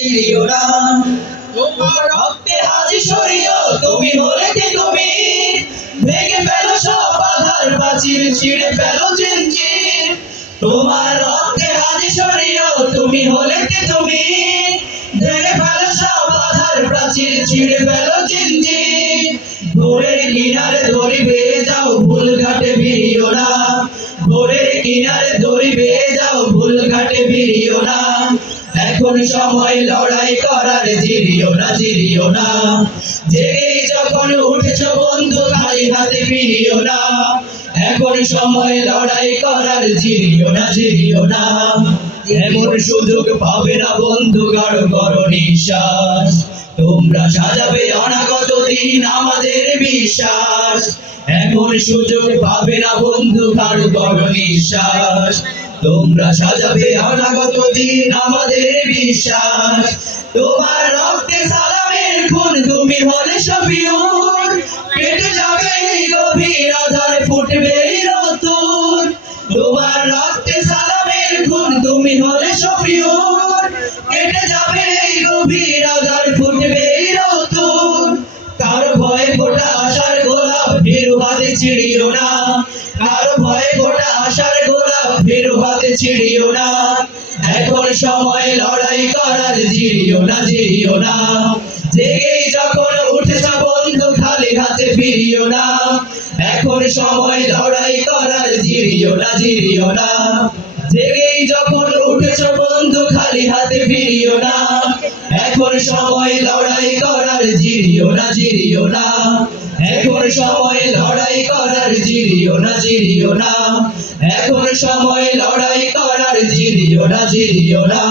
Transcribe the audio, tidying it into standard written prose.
জিরিও না। তোমার রক্তে আজ শরীয় তুমি হলে কে তুমি, ভেঙে ফেলো সব বাধার প্রাচীর, ছিঁড়ে ফেলো জিঞ্জির। তোমার রক্তে আজ শরীয় তুমি হলে কে তুমি, ভেঙে ফেলো সব বাধার প্রাচীর, ছিঁড়ে ফেলো জিঞ্জির। ভোরের কিনারে দড়ি বেয়ে যাও, ভুল ঘাটে ফিরিও না। ভোরের কিনারে দড়ি বেয়ে যাও, ভুল ঘাটে ফিরিও না। এখন সময় লড়াই করার, জিরিও না জিরিও না। জেগেই যখন উঠেছ বন্ধু, খালি হাতে ফিরিও না। এখন সময় লড়াই করার, জিরিও না জিরিও না। এমন সুযোগ পাবে না বন্ধু, গাঢ় করো নিঃশ্বাস। তোমরা সাজাবে অনাগত দিন আমাদের বিশ্বাস। এমন সুযোগ পাবে না বন্ধু, গাঢ় করো নিঃশ্বাস। তোমরা সাজাবে অনাগত দিন আমাদের বিশ্বাস। তোমার রক্তে সালামের খুন, তুমি হলে শফিউর। কেটে যাবে এই গভীর আধার, ফুটবে নতুন। তোমার রক্তে সালামের খুন, তুমি হলে শফিউর। কেটে যাবে এই গভীর আধার, ফুটবে নতুন। কারো ভয়ে গোটা আশার গোলাপ, ভীরু হাতে ছিড়িও না। কারো ভয়ে গোটা আশার গোলাপ, ভীরু হাতে ছিড়িও না। এখন সময় লড়াই করার, জিরিও না জিরিও না। জেগেই যখন উঠেছ বন্ধু, খালি হাতে ফিরিও না। এখন সময় লড়াই করার, জিরিও না জিরিও না। জেগেই যখন উঠেছ বন্ধু, খালি হাতে ফিরিও না। এখন সময় লড়াই করার, জিরিও না জিরিও না। এখন সময় লড়াই করার, জিরিও না জিরিও না। এখন সময় লড়াই করার, জিরিও না জিরিও না।